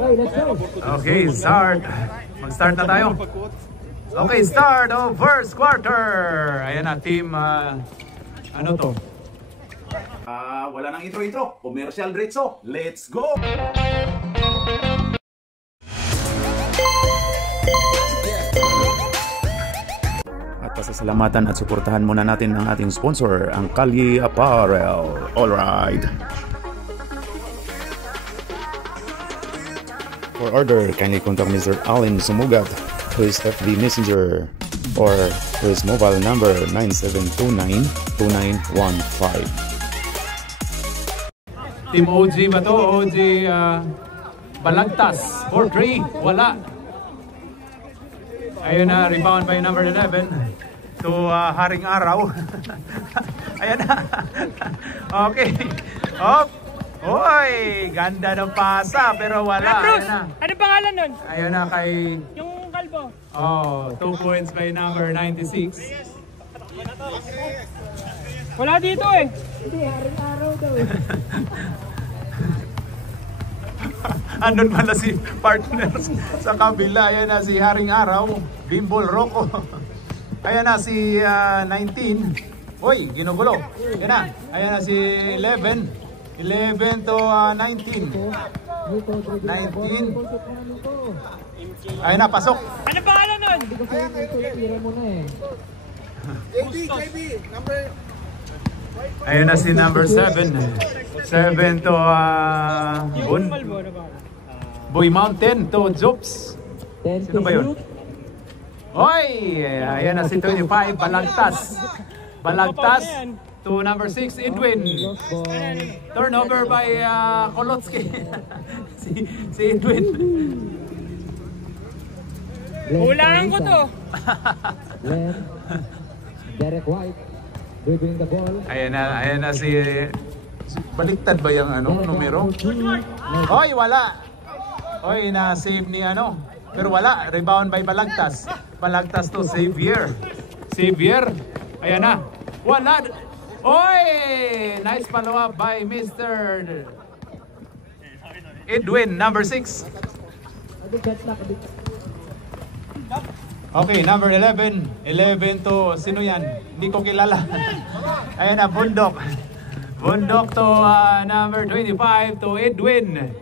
Okay, start. Mag-start na tayo. Okay, start of first quarter. Ayan na, team, ano to? Wala nang intro-intro. Commercial diretso. Let's go! At pasasalamatan at suportahan muna natin ang ating sponsor, ang Kalye Apparel. Alright. For order, kindly contact Mr. Allen Sumugat to his FB Messenger or to his mobile number 9729-2915. Team OG ba to? OG Balagtas 4-3. Wala. Ayun na, rebound by number 11 to Haring Araw. Ayan na. Okay. Hop. Oy, ganda ng pasa pero wala. Bruce, ano pangalan nun? Ayun na kay... Yung kalbo. Oh, 2 points by number 96. Wala dito eh. Hindi, Haring Araw daw. Andun pala si partners sa kabila. Ayan na si Haring Araw, Bimbol Rocco. Ayan na si 19. Uy, ginugulo. Ayan na. Ayan na si 11. 11 to 19. 19. Ayan na, pasok. Ano pangalan nun? JB, number... Ayun na si number 7. 7 to Boy Mountain to Jobs. Sino ba yun? Oy! Ayan na si 25, Balagtas. Balagtas to number 6, Edwin. Turnover by Kolotsky. si Edwin. Hulaan ko to. Derek White. Dribbling the ball. Ayan na si... Baliktad ba yung numero? Oy, wala! Oy, na-save ni pero wala. Rebound by Balagtas. Balagtas to Xavier. Xavier. Ayan na. Wala! Oy! Nice follow-up by Mr. Edwin, number 6. Okay, number 11. 11 to, sino yan? Hindi ko kilala. Ayan na, Bundok. Bundok to number 25 to Edwin.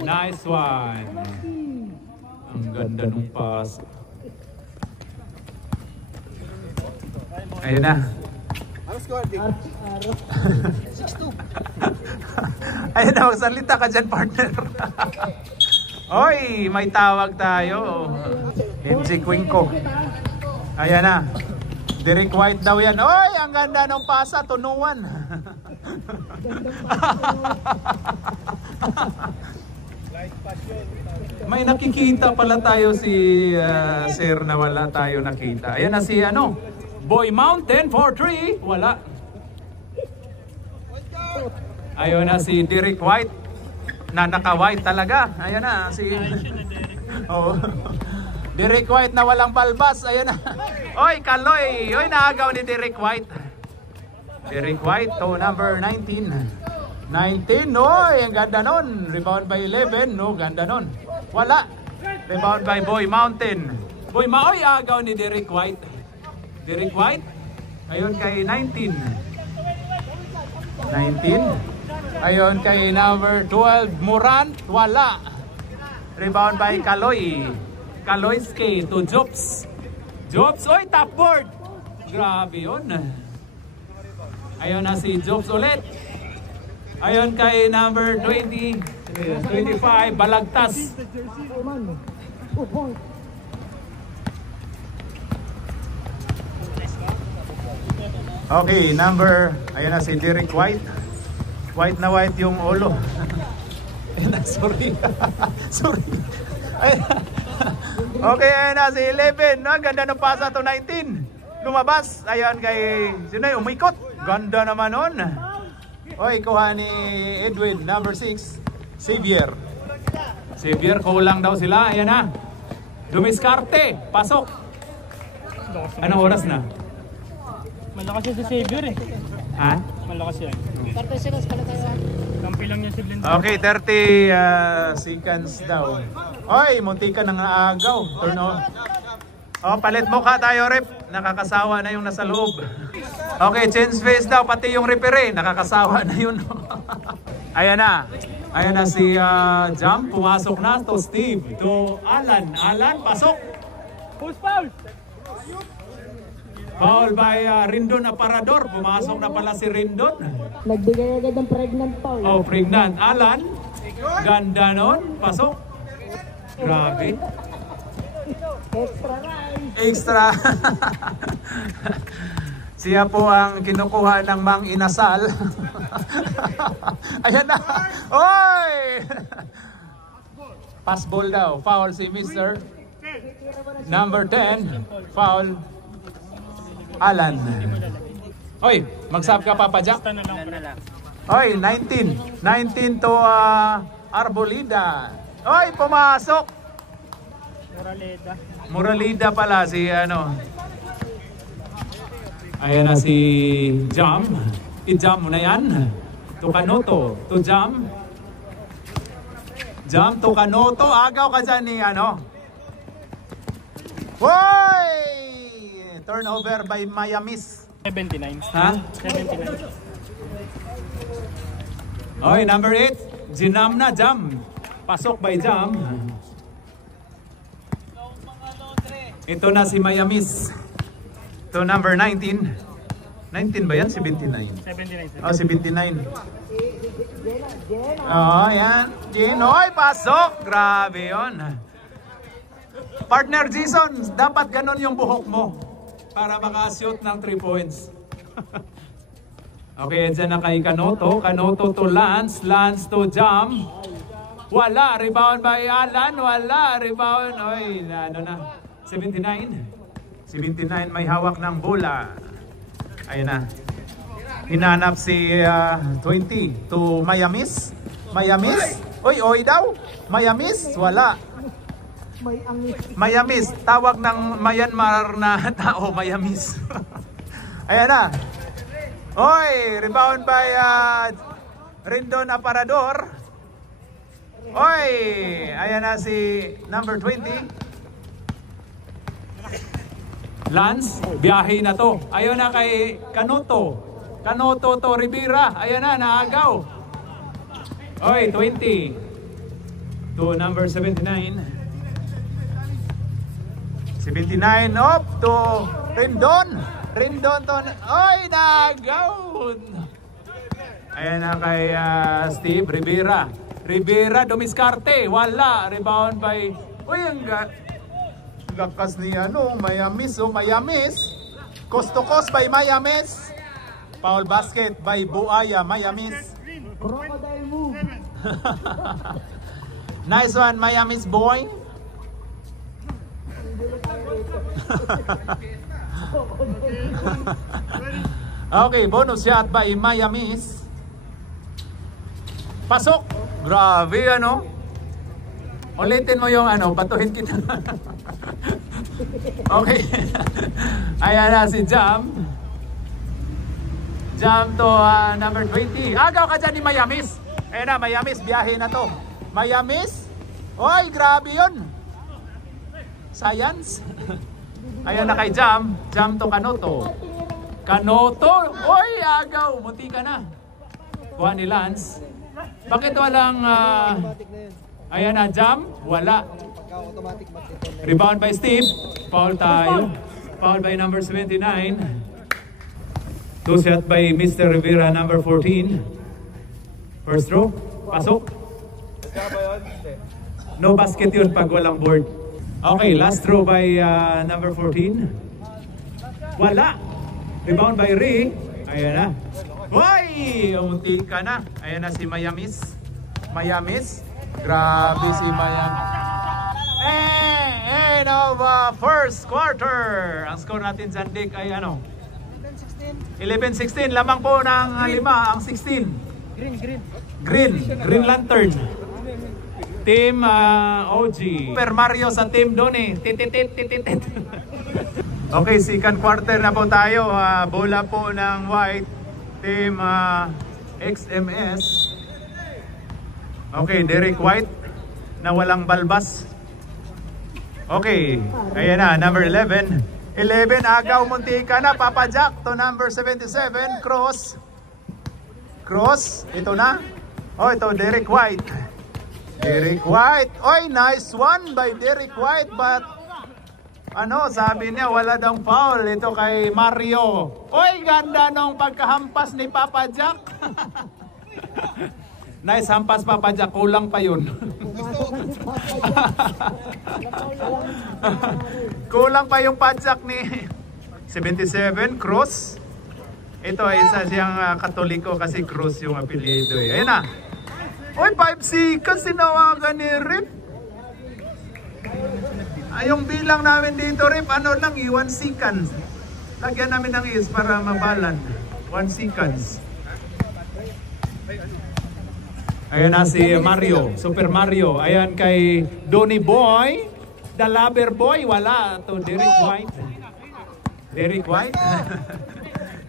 Nice one. Ang ganda ng pass. Ayan na. Ayan na, magsalita ka dyan, partner. Oy, may tawag tayo. MJ Quinco. Ayan na. Derek White daw yan. Oy, ang ganda ng pasa. Tunuan. May nakikita pala tayo si Sir na wala tayo nakita. Ayan na si Boy Mountain 4-3. Wala. Ayun na si Derek White. Na naka-white talaga. Ayan na si... Oh. Derek White na walang balbas. Ayan na. Oy, Kaloy. Oy, naagaw ni Derek White. Derek White to number 19. 19. Oy, ang ganda nun. Rebound by 11. No, ganda nun. Wala. Rebound by Boy Mountain. Boy Oy, agaw ni Derek White. Derek White. Ayun kay 19. 19. Ayun kay number 12, Moran. Wala. Rebound by Kaloy. Kaloyski to Jobs. Jobs, oy, top board. Grabe yun. Ayun na si Jobs ulit. Ayun kay number 20, 25, Balagtas. Okay, ayun na si Derek White. White na white yung ulo. Sorry. Sorry. Okay, ayun na si 11. Ang ganda ng pasa to 19. Lumabas. Ayun kay... Sino yung umikot? Ganda naman nun. Oy, kuha ni Edwin. Number 6. Xavier. Xavier, kulang daw sila. Ayan na. Dumiskarte. Pasok. Anong oras na? Malakas yun si Xavier eh. Ha? Malakas yan. Parte sila sa kalatayan. Kampi lang niya si Blend. Okay, 30 seconds daw. Oy, munti ka nang aagaw. Turn on. Oh, palit mukha tayo, rep. Nakakasawa na yung nasa loob. Okay, change face daw. Pati yung referee, nakakasawa na yun. Ayan na. Ayan na si Jam. Pumasok na to Steve. To Alan. Alan, pasok. Push foul! Foul by Rindon Aparador. Pumasok na pala si Rindon. Nagbigay agad ng pregnant foul. Oh, pregnant. Alan. Ganda nun. Pasok. Grabe. Extra rice. Extra. Siya po ang kinukuha ng Mang Inasal. Ayan na. Oy! Pass ball daw. Foul si Mr. Number 10. Foul. Alan. Oy, mag-sub ka Papa Jack. Oy, 19. 19 to Arbolida. Oy, pumasok. Moralida pala si ano. Ayan na si Jam. I-jam mo na yan. To Kanoto. To Jam. Jam to Kanoto. Agaw ka dyan ni ano. Hoy! Turnover by Mayamis. 79. Ha? 79. Oy, number 8. Jinam na Jam. Pasok by Jam. Ito na si Mayamis. To number 19. 19 ba yan? 79. 79. Oh, 79. Oh, yan. Ginoy, pasok. Grabe yon. Partner Jason, dapat ganun yung buhok mo para makashoot ng 3 points. Okay, dyan na kay Kanoto. Kanoto to Lance. Lance to Jam. Wala. Rebound by Alan. Wala. Rebound. Oy, ano na. 79. 79 may hawak ng bola. Ayun na. Hinanap si 20 to Mayamis. Mayamis? Oy daw. Mayamis? Wala. Mayamis. Tawag ng Myanmar na tao. Mayamis. Ayan na. Oy, rebound by Rindon Aparador. Oy, ayan na si number 20. Lance, biyahe na to. Ayun na kay Kanoto. Kanoto to Rivera. Ayun na, naagaw. Oy, 20. To number 79. 79 up to Rindon. Rindon to... Oy, naagaw. Ayun na kay Steve Rivera. Rivera, dumiskarte. Wala. Rebound by... Uy, ang gakas ni ano, Mayamis. Oh, Mayamis. Coast to coast by Mayamis. Foul basket by Buaya, Mayamis. Crocodile move. Nice one, Mayamis boy. Okay, bonus shot by Mayamis. Pasok. Grabe ano. Ulitin mo yung ano, patuhin kita. Okay. Ayan na si Jam. Jam to number 20. Agaw ka dyan ni Mayamis. Ayan na, Mayamis, biyahe na to. Mayamis. Oy, grabe yun. Science. Ayan na kay Jam. Jam to Kanoto. Kanoto. Oy, agaw. Munti ka na. Kuha ni Lance. Bakit walang... ayan na, Jam. Wala. Rebound by Steve. Foul tayo. Foul by number 79. Two shot by Mr. Rivera, number 14. First throw. Pasok. No basket yun pag walang board. Okay, last throw by number 14. Wala. Rebound by Ray. Ayan na. Hoy! Umunti ka na. Ayan na si Mayamis. Mayamis. Grabe si Mayamis. End of first quarter. Ang score natin dyan, Dick, ay ano? 11-16. Lamang po ng 5 ang 16. Green Lantern. Team OG. Super Mario sa team doon eh. Tititit. Okay, second quarter na po tayo. Bola po ng white. Team XMS. Okay, Derek White na walang balbas. Okay, ayan na, number 11. 11, agaw muntika na, Papa Jack to number 77, cross. Cross, ito na. Oh, ito, Derek White. Derek White. Oy, nice one by Derek White, but ano, sabi niya wala daw foul ito kay Mario. Oy, ganda nung pagkahampas ni Papa Jack. Nice hampas, Papa Jack, kulang pa yun. Kulang pa yung Pajak ni 77, cross. Ito ay isa siyang Katoliko kasi cross yung apelyido eh. Ayun na. Oy, 5 seconds sinawagan ni Rip. Yung bilang namin dito, Rip, ano lang, 1 seconds. Lagyan namin ng is para mabalan. 1 seconds. Ayan na si Mario, Super Mario. Ayan kay Donny Boy, The Lover Boy. Wala. Ito, Derek White. Derek White.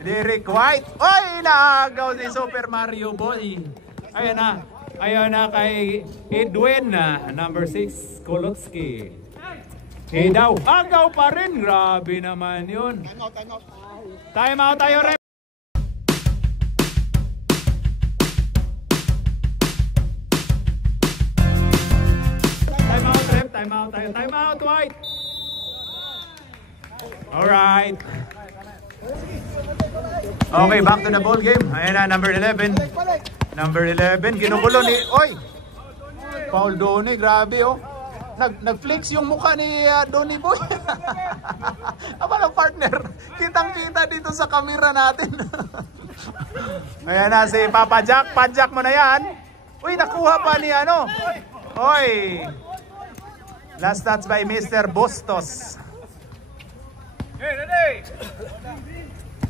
Derek White. Oy, naagaw si Super Mario Boy. Ayan na. Ayan na kay Edwin, number 6, Kolotsky. Eh daw, agaw pa rin. Grabe naman yun. Time out tayo, Rep. Time out, Rep. Time out tayo. Time out, White. Alright. Okay, back to the ball game. Ayan na, number 11. Number 11, ginugulo ni... Oy! Paul Donny, grabe oh. Nag-flex yung mukha ni Donny Boy. Aba lang partner. Kitang-kita dito sa camera natin. Ayan na si Papa Jack. Pajak mo na yan. Uy, nakuha pa ni ano. Oy! Last touch by Mr. Bustos.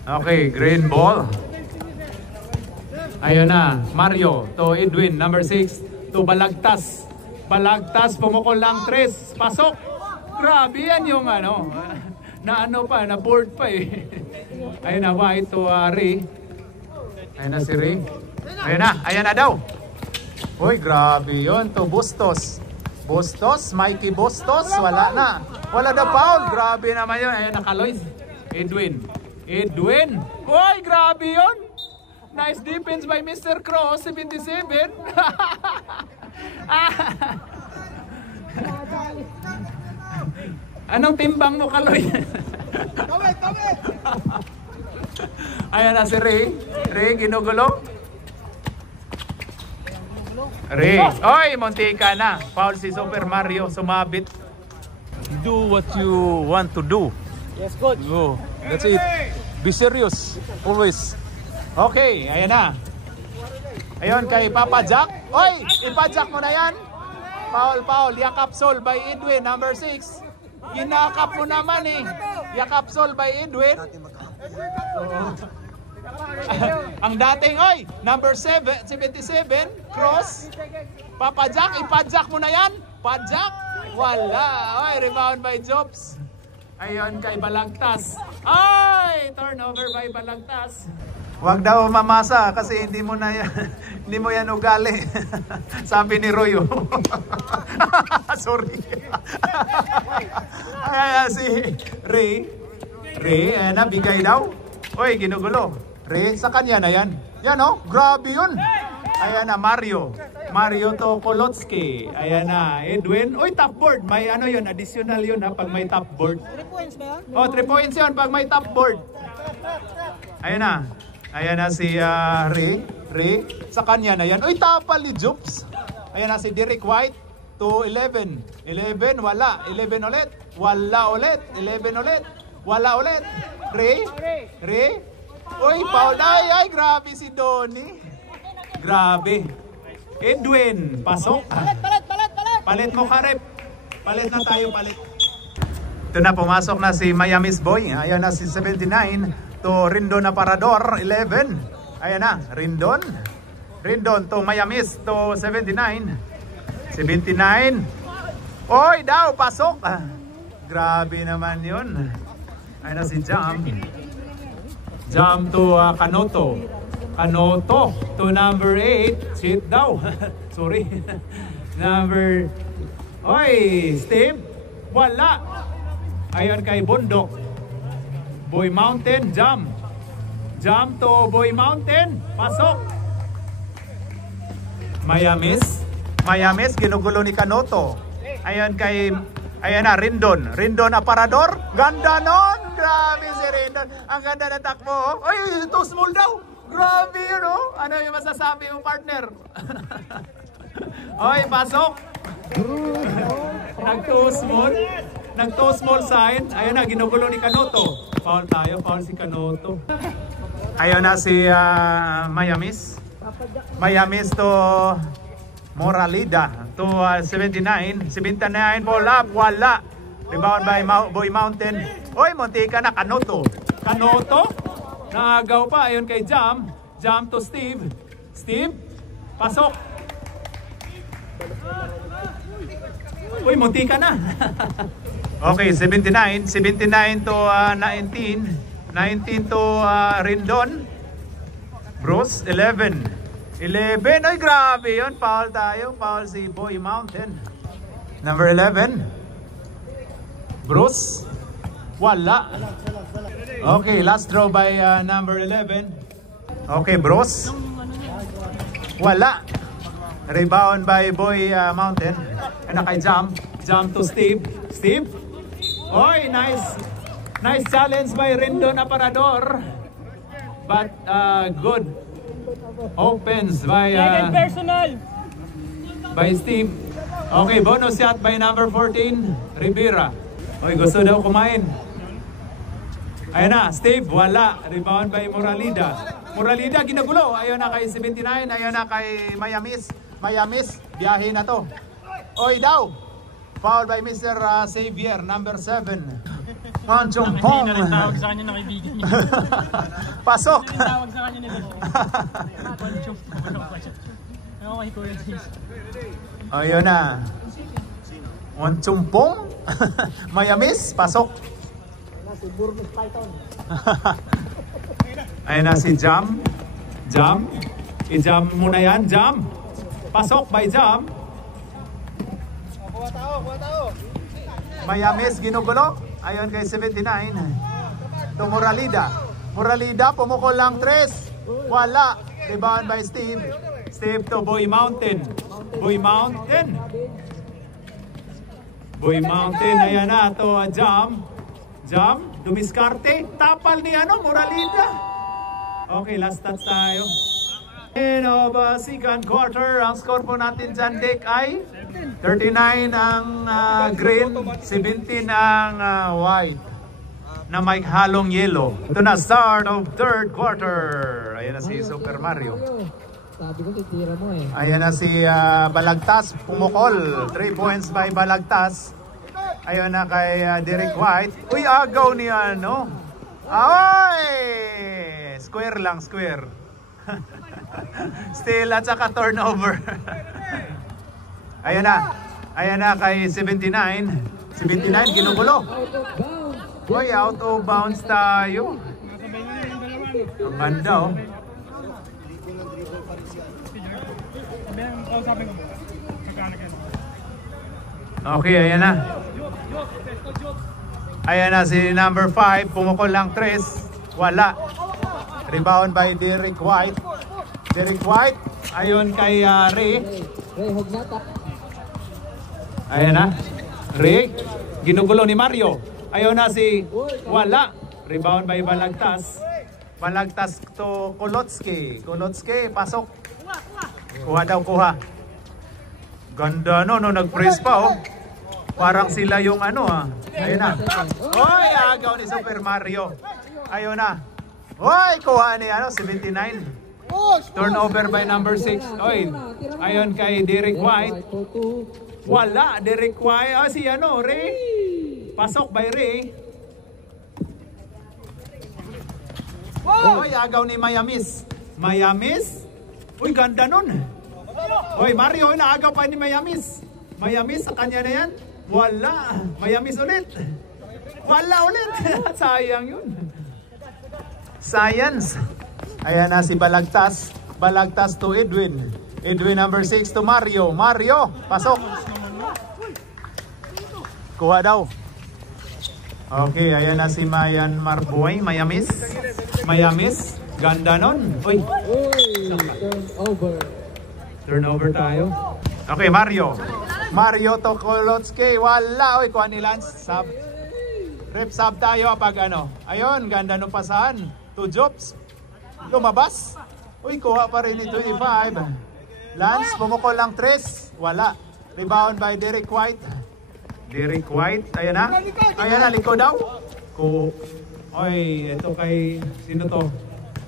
Okay, green ball. Ayun na, Mario to Edwin, number 6, to Balagtas. Balagtas, pumukol lang 3, pasok. Grabe yan yung ano, na ano pa, na board pa eh. Ayun na, White to Ray. Ayun na si Ray. Ayan na daw. Uy, grabe yun, to Bustos. Bustos, Mikey Bustos, wala na. Wala na foul, grabe naman yun. Ayun na, Kaloy. Edwin. Edwin. Uy, grabe yun. Nice defense by Mr. Cross, 77. Anong timbang mo, Kaloy? Ayan na si Ray. Ray, ginugulo. Ray. Oy, muntika na. Foul si Super Mario, sumabit. Do what you want to do. Yes, coach. Go. That's it. Be serious. Always. Okay, ayan na. Ayun kay Papa Jack. Oy, ipa-jack mo na yan. Foul. Yakap Sol by Edwin, number 6. Ginakap mo naman eh. Yakap Sol by Edwin. Ang dating, oy, number 77, cross. Papa Jack, ipa-jack mo na yan. Pa-jack. Wala. Oy, rebound by Jobs. Ayun kay Balagtas. Ay, turnover by Balagtas. Wag daw mamasa kasi hindi mo yan ugali. Sabi ni Royo. Sorry. Ay, si Ray, ayan na, bigay daw. Oy, ginugulo. Ray, sa kanya na yan. Yan oh, grabe yun. Ayan na, Mario to Kolotsky. Ayan na, Edwin. Oy, top board. May ano yun, additional yun ha, pag may top board. 3 points ba? Oh, 3 points yun pag may top board. Ayan na. Ayan na si Ray. Sa kanya na yan. Uy, tapal ni Jobs. Ayan na si Derek White to 11. 11, wala. 11 ulit. Wala ulit. 11 ulit. Wala ulit. Ray. Uy, foul. Ay, grabe si Donny. Grabe. Edwin, pasok. Palit mo, Karep. Palit na tayo, palit. Ito na, pumasok na si Miami's Boy. Ayan na si 79. To Rindon Aparador, 11. Ayan na, Rindon to Miami's to 79. 79. Oy, daw, pasok. Grabe naman yun. Ayan na si Jam. Jam to Kanoto to number 8. Sit daw. Sorry. Number... Oy, Steve. Wala. Ayon kay Bundok. Boy Mountain, jump. Jump to Boy Mountain. Pasok. Mayamis. Mayamis, ginugulo ni Kanoto. Ayon kay... Ayan na, Rindon. Rindon Aparador. Ganda nun. Grabe si Rindon. Ang ganda na takbo. Ay, too small daw. Grabe yun, oh. Ano yung masasabi mo, partner? Oy, pasok. Nag-too small. Nag-too small sign. Ayun na, ginugulo ni Kanoto. Foul tayo. Foul si Kanoto. Ayun na si Mayamis. Mayamis to Moralida. To 79. 79 ball up. Wala. Rebound by Boy Mountain. Oy, munti ka na. Kanoto. Kanoto. Naagaw pa, ayun kay Jam. Jam to Steve. Steve, pasok. Uy, munti ka na. Okay, 79. 79 to 19. 19 to Rindon. Bruce, 11. 11. Ay, grabe yun. Foul tayo. Foul si Boy Mountain. Number 11. Bruce. Wala. Okay, last throw by number 11. Okay, Bros. Wala. Rebound by Boy Mountain. And kay Jump. Jump to Steve. Steve. Oy, nice. Nice challenge by Rindon Aparador. But good opens by personal. by Steve. Okay, bonus shot by number 14, Rivera. Oy, gusto daw kumain. Ayan na, Steve, wala. Rebound by Moralida. Moralida, ginagulo. Ayan na kay 79. Ayan na kay Mayamis. Mayamis, biyahe na to. Oy daw. Foul by Mr. Xavier, number 7. Manchong Pong. Hindi na rin tawag sa kanya na kaibigan niya. Pasok. Hindi na tawag sa kanya nila. Ano kay Kuya Jace? Ayan na. Manchong Pong. Mayamis, pasok. Ayan na si Jam. Jam. I-jam muna yan. Jam. Pasok by Jam. Mayamis ginugulo. Ayon kay 79. To Moralida. Moralida pumukol lang 3. Wala. Rebound by Steve. Steve to Boy Mountain. Boy Mountain. Boy Mountain. Ayan na to Jam. Jam, dumiskarte, tapal ni Moralida. Okay, last touch tayo. In of second quarter, ang score po natin dyan, Dick, ay 39 ang green, 17 ang white na may halong yellow. Ito na, start of third quarter. Ayan na si Super Mario. Sabi ko, titira mo eh. Ayan na si Balagtas, pumukol. 3 points by Balagtas. Ayun na kay Derek White. Uy, agaw niya, no? Ay! Square lang, square. Still at saka turnover. Ayun na. Ayun na kay 79. 79, ginugulo. Uy, out of bounds tayo. Ang ganda, oh. Okay, ayan na. Ayan na si number 5, pumukol lang 3, wala. Rebound by Derek White. Derek White, ayon kay Ray. Ayan na. Ray, ginugulo ni Mario. Ayon na si wala. Rebound by Balagtas. Balagtas to Kolotsky. Kolotsky, pasok. Kuha daw, kuha. Ganda no, nag-press pa oh. Parang sila yung Ayun na. Oy, agaw ni Super Mario. Ayun na. Oy, kuha ni 79. Turnover by number 6. Oy, ayun kay Derek White. Wala, Derek White. Si Ray. Pasok by Ray. Oy, agaw ni Mayamis. Mayamis? Uy, ganda nun. Oy, Mario, naagaw pa ni Mayamis. Mayamis, sa kanya na yan. Wala. Mayamis ulit. Wala ulit. Sayang yun. Science. Ayan na si Balagtas. Balagtas to Edwin. Edwin number 6 to Mario. Mario, pasok. Kuha daw. Okay, ayan na si Mayan Marboy. Mayamis. Mayamis. Ganda nun. Uy. Turnover. Turnover tayo. Okay, Mario. Mario to Kolotski. Wala. Uy, kuha ni Lance. Sub. Rep sub tayo pag ano. Ayun, ganda nung pasahan. 2 jobs. Lumabas. Uy, kuha pa rin ni 25. Lance, pumukol lang 3. Wala. Rebound by Derek White. Derek White. Ayan na. Ayan na, liko daw. Oy, ito kay... Sino to?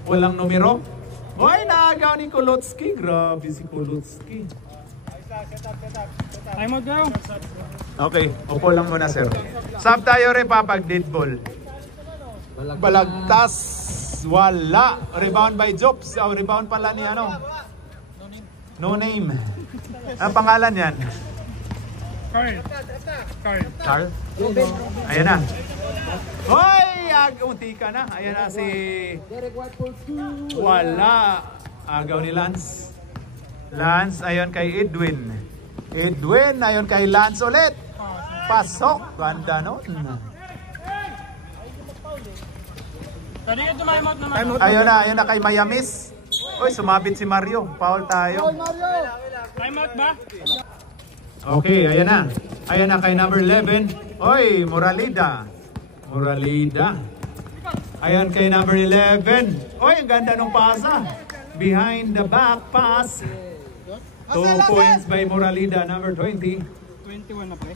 Walang numero. Oy, naagaw ni Kolotski. Grabe si Kolotski. Time out daw. Okay, upo lang muna sir. Sub tayo rin papag dead ball. Balagtas. Wala. Rebound by Jobs. Oh, rebound pala ni ano. No name. Ang pangalan yan? Carl. Ayan na. Hoy! Unti ka na. Ayan na si... Wala. Agaw ni Lance. Lance, ayon kay Edwin. Edwin, ayon kay Lance ulit. Pasok. Ganda nun. Ayun na kay Mayamis. Uy, sumabit si Mario. Foul tayo. Time out ba? Okay, ayan na. Ayan na kay number 11. Oy, Moralida. Moralida. Ayan kay number 11. Oy, ang ganda nung pasa. Behind the back pass. 2 points by Moralida, number 20. 21 na pre.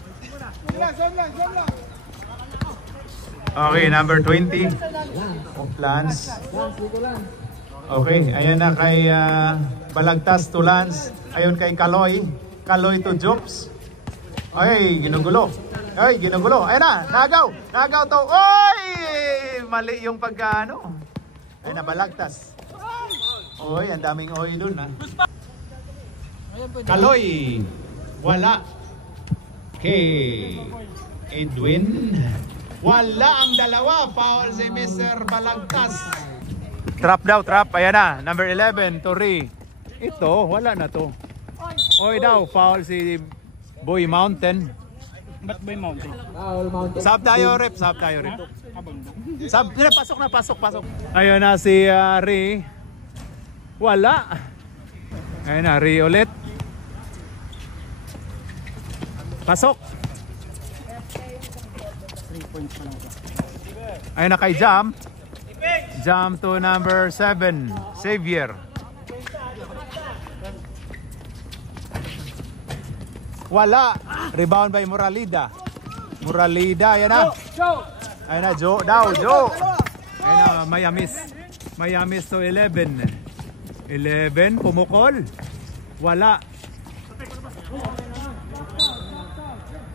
Okay, number 20. Lance. Okay, ayan na kay Balagtas to Lance. Ayon kay Kaloy. Kaloy to Jobs. Ay, ginugulo. Ay, ginugulo. Ayan na, nagaw. Nagaw to. Oy! Mali yung pagkaano. Ayan na, Balagtas. Oy, ang daming oy dun ha. Kaloy. Wala. Okay. Edwin. Wala ang dalawa. Foul si Mr. Balagtas. Trap daw, trap. Ayan na. Number 11, Tori. Ito, wala na to. Oy daw, foul si Boy Mountain. Ba't ba yung mountain? Foul mountain. Sub tayo, rep. Sub tayo, rep. Sub, pasok na, pasok, pasok. Ayun na si Ri. Wala. Ayun na, Ri ulit. Pasok. 3 points pa lang. Ayun na kay Jam. Jam to number 7, Xavier. Wala. Rebound by Moralida. Moralida, ayan na. Ayan na, Joe. Daw, Joe. Ayan na, Mayamis. Mayamis to 11. 11, pumukol. Wala.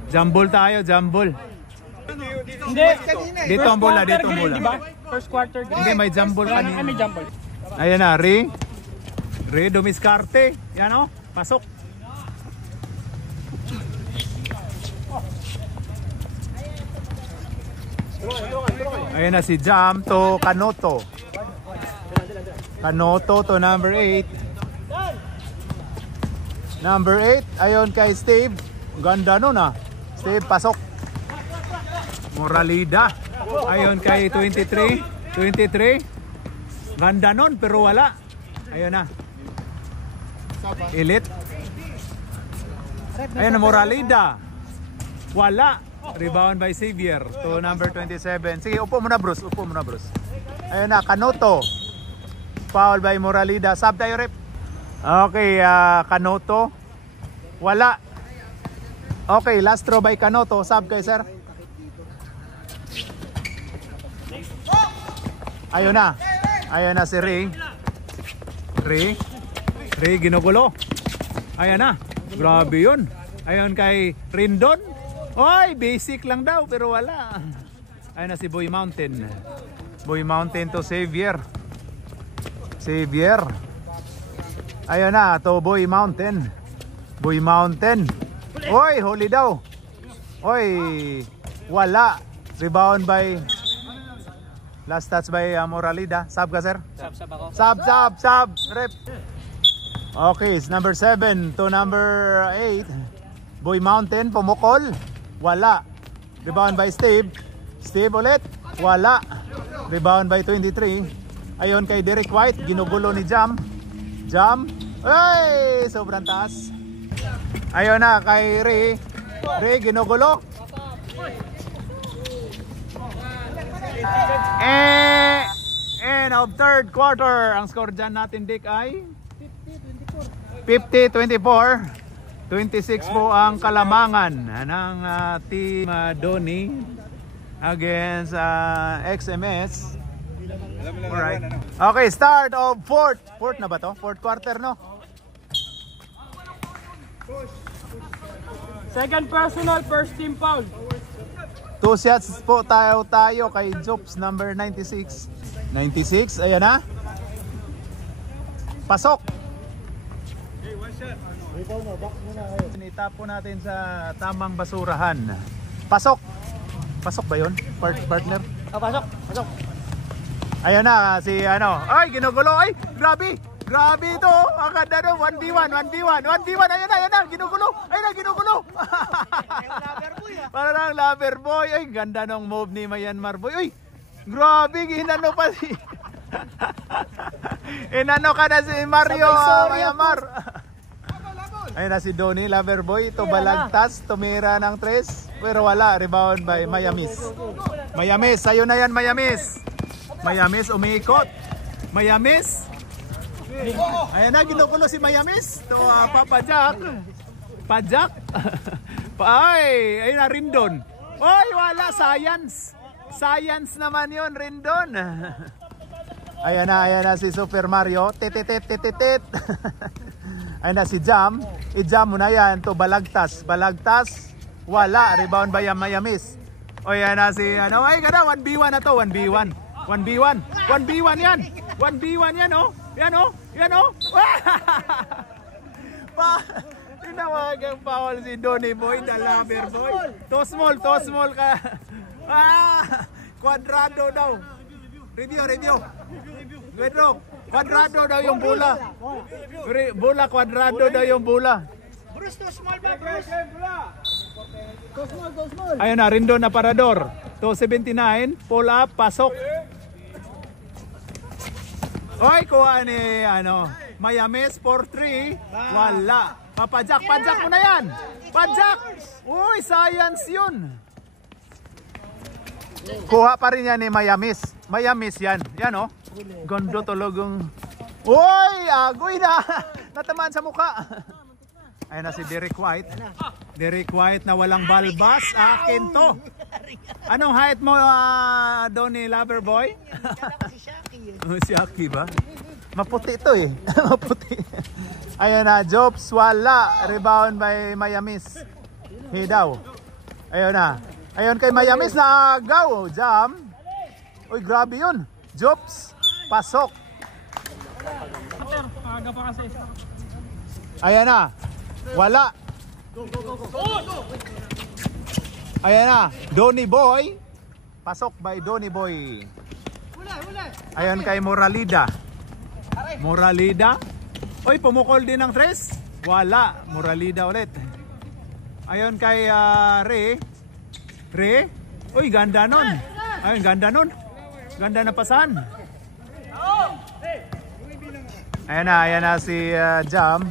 Jambol tayo, jambol. Hindi. Dito ang bola, dito ang bola. Diba? First quarter green. Hindi, may jambol kanina. May jambol. Ayan na, Ri. Ri, dumiskarte. Yan o, pasok. Ayan na si Jam to Kanoto. Kanoto to number 8. Number 8, ayon kay Steve. Ganda nun ah. Steve, pasok. Moralida. Ayon kay 23. 23. Ganda nun pero wala. Ayun na. Elite. Ayun na, Moralida. Wala. Rebound by Xavier to number 27. Sige, upo muna Bruce. Upo muna Bruce. Ayun na, Kanoto. Foul by Moralida. Sub tayo rep. Okay, Kanoto. Wala. Okay, last throw by Kanoto. Sub kayo sir. Ayun na. Ayun na si Ray. Ray ginugulo. Ayun na. Grabe yun. Ayun kay Rindon. Oy, basic lang daw pero wala. Ayun na si Boy Mountain. Boy Mountain to Xavier. Xavier. Ayun na to Boy Mountain. Boy Mountain. Oy, huli daw. Oy, wala. Rebound by last touch by Moralida. Sub ka sir? Sab ako. Sub. Rep. Okay, it's number 7 to number 8. Boy Mountain, pumukol. Wala. Rebound by Steve. Steve ulit. Wala. Rebound by 23. Ayon kay Derek White. Ginugulo ni Jam. Jam. Ay! Sobrang taas. Ayon na kay Ray. Ray, ginugulo. End of third quarter. Ang score dyan natin, Dick, ay 50-24. 26 po ang kalamangan ng team Donnie against XMS. Alright. Okay, start of fourth. Fourth na ba to? Fourth quarter, no? Second personal, first team foul. 2 shots po tayo kay Jobs number 96. 96, ayan na. Pasok. Itap po natin sa tamang basurahan. Pasok. Pasok ba yun? Partner? Pasok. Ayan na si ano. Ay, ginugulo. Ay, grabe. Grabe ito. Ang ganda no. 1v1. Ayan na. Ginugulo. Parang lover boy. Ay, ganda nung move ni Myanmar boy. Ay, grabe. Inano pa si... Inano ka na si Mario Myanmar. Ayun na si Donnie, lover boy. Ito balagtas, tumira ng 3. Pero wala, rebound by Mayamis. Mayamis, sayo na yan Mayamis. Mayamis, umiikot. Mayamis. Ayun na, ginukulo si Mayamis. Ito, Papa Jack. Pajak. Ay, ayun na, Rindon. Ay, wala, science. Science naman yun, Rindon. Ayan na si Super Mario. Tititit. Ayun na si Jam. I-jam mo na yan. To balagtas. Wala. Rebound by Mayamis. O yan na si ano. Ay ganda. 1v1 na to. 1v1 yan. 1v1 yan oh. Yan oh. Tinawagang foul si Donnie Boy. The lover boy. To small ka. Quadrado daw. Review. Quadrado daw yung bola. Quadrado daw yung bola. Bruce, to small ba, Bruce? Go small. Ayun na, Rindon na parador. 279, pull up, pasok. Oy, kuha ni Mayamis 4-3. Wala. Pajak mo na yan. Pajak. Uy, science yun. Kuha pa rin yan ni Mayamis. Mayamis yan. Yan oh. Gondo tulogong. Uy, agoy na. Natamaan sa mukha. Ayun na si Derek White. Derek White na walang balbas. Akin to. Anong height mo, Donnie Loverboy? Si Shaki ba? Maputi to eh. Maputi. Ayun na, Jobs wala. Rebound by Mayamis. Hidaw. Ayun na. Ayun kay Mayamis na agaw. Jam. Uy, grabe yun. Jobs. Pasok. Aga pa kasi. Ayan na. Wala. Ayan na. Donnie Boy. Pasok by Donnie Boy. Ayan kay Moralida. Oy, pumukol din ng 3. Wala. Moralida ulit. Ayan kay Ray. Uy, ganda nun. Ayun, ganda nun. Ganda na pasan. Ayan na si Jam.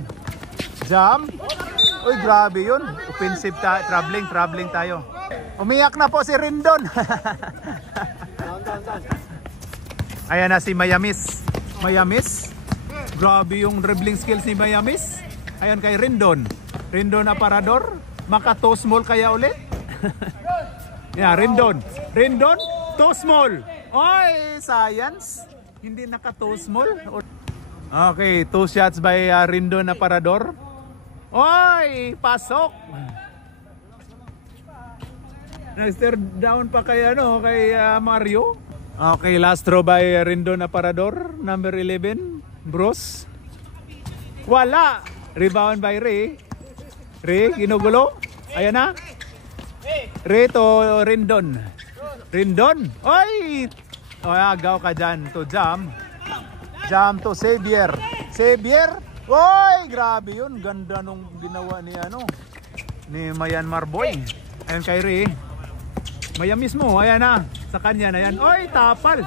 Uy, grabe yun. Offensive traveling tayo. Umiyak na po si Rindon. Ayan na si Mayamis. Grabe yung dribbling skills ni Mayamis. Ayan kay Rindon aparador. Maka-toe small kaya ulit. Yeah, Rindon, toe small. Oy, science. Hindi naka-toe small. Okay, 2 shots by Rindon aparador. Oy, pasok. Next down pa kay Mario. Okay, last throw by Rindon aparador, number 11, Bruce. Wala. Rebound by Ray, ginugulo. Ayan na. Ray to Rindon. Oy! Agaw ka dyan to Jam to Xavier. Oy, grabe yun. Ganda nung ginawa ni ano, ni Myanmar boy. Ayun kay Ray. Maya mismo, ayan na. Sa kanya na yan. Oy, tapal.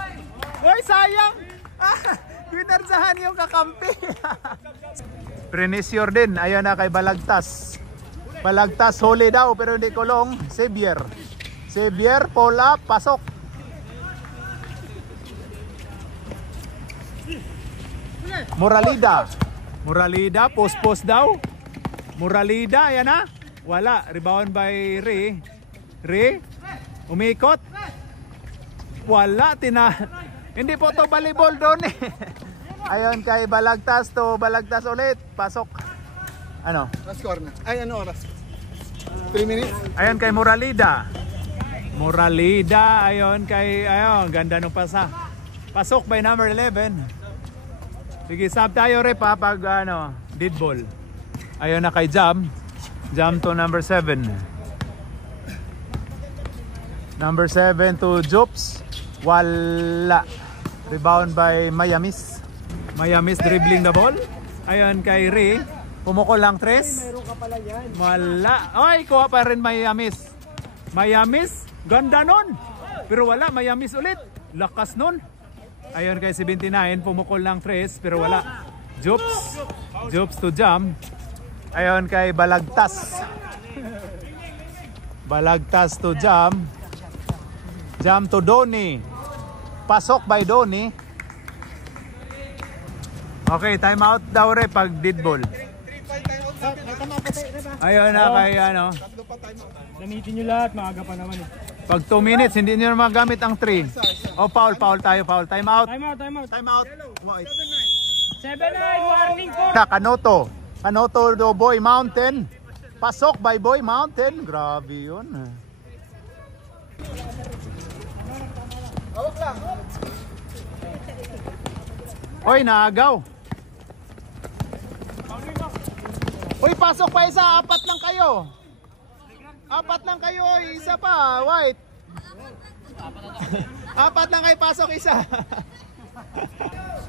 Oy, sayang. Winarsahan yung kakampi. Prenisyor din. Ayan na kay Balagtas. Balagtas huli daw pero hindi kulong. Xavier. Xavier, pull up, pasok. Moralida. Moralida, post daw. Moralida, ayan na. Wala, rebound by Ray. Ray, umikot. Wala, hindi po to volleyball doon eh. Ayun kay Balagtas to, Balagtas ulit. Pasok. Ano? Score na. Ay, ano oras? 3 minutes? Ayun kay Moralida. Moralida, ayun kay, ayun, ganda nung pasa. Pasok by number 11. Sige, sub tayo Rep ha, pag ano, dead ball. Ayun na kay Jam. Jam to number 7. Number 7 to Jobs. Wala. Rebound by Mayamis. Mayamis dribbling the ball. Ayun kay Ray. Pumukol lang 3. Wala. Ay, kuha pa rin Mayamis. Mayamis, ganda nun. Pero wala, Mayamis ulit. Lakas nun. Ayun kay 79, pumukol lang 3 pero wala. Jobs. Jobs to Jam. Ayun kay Balagtas. Balagtas to Jam. Jam to Doni. Pasok by Doni. Okay, time out daw rin pag dead ball. Ayun na kay ano. Gamitin nyo lahat, maaga pa naman eh. Pag 2 minutes, hindi nyo na magamit ang 3. Oh, foul tayo, foul. Time out. Time out. 7-9, warning po. Kanoto. Kanoto do Boy Mountain. Pasok by Boy Mountain. Grabe yun. Oy, naagaw. Uy, pasok pa isa. 4 lang kayo. 4 lang kayo. Isa pa. White. 4 lang kayo. Pasok isa.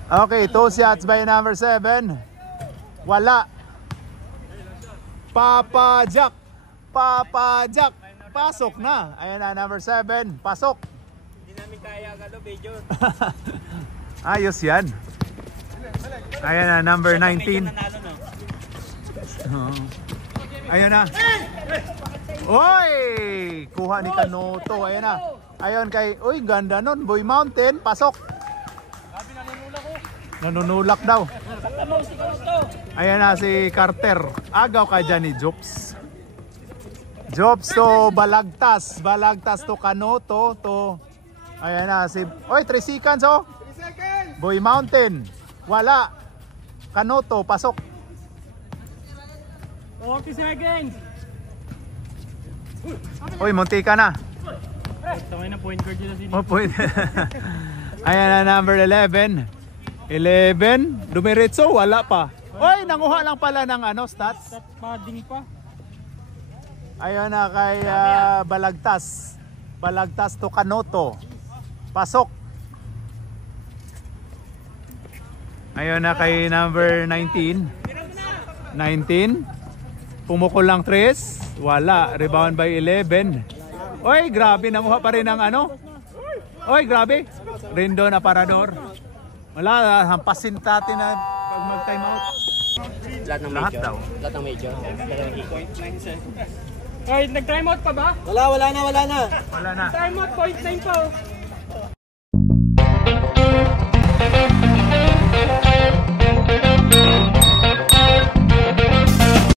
Okay, 2 shots by number 7. Wala. Papa Jack. Papa Jack. Pasok na. Ayan na, number 7. Pasok. Hindi namin kaya galo, Bejo. Ayos yan. Ayan na, number 19. Ayun na. Oy! Kuha ni Kanoto. Ayun na. Ayun kay, uy, ganda nun. Boy Mountain. Pasok. Nanunulak daw. Ayan na si Carter. Agaw ka dyan ni Jobs. Jobs to Balagtas. Balagtas to Kanoto. To, ayan na si, oy, 3 seconds oh. Boy Mountain. Wala. Kanoto. Pasok. 40 seconds. Uy, munti ka na. Tawag na point guard nila sini. Oh, point. Ayan na, number 11. 11. Dumiretso, wala pa. Uy, nanguha lang pala ng ano, stats. Stat padding pa. Ayun na kay Balagtas. Balagtas to Kanoto. Pasok. Ayun na kay number 19. 19. Pumukol lang 3. Wala. Rebound by 11. Oy, grabe. Nanguha pa rin ng ano. Oy, grabe. Rendon Aparador. Wala. Hampasin natin na pag mag-time out. Lahat daw. Lahat ng major. Ay, nag-time out pa ba? Wala na. Wala na. Time out, 0.9 pa.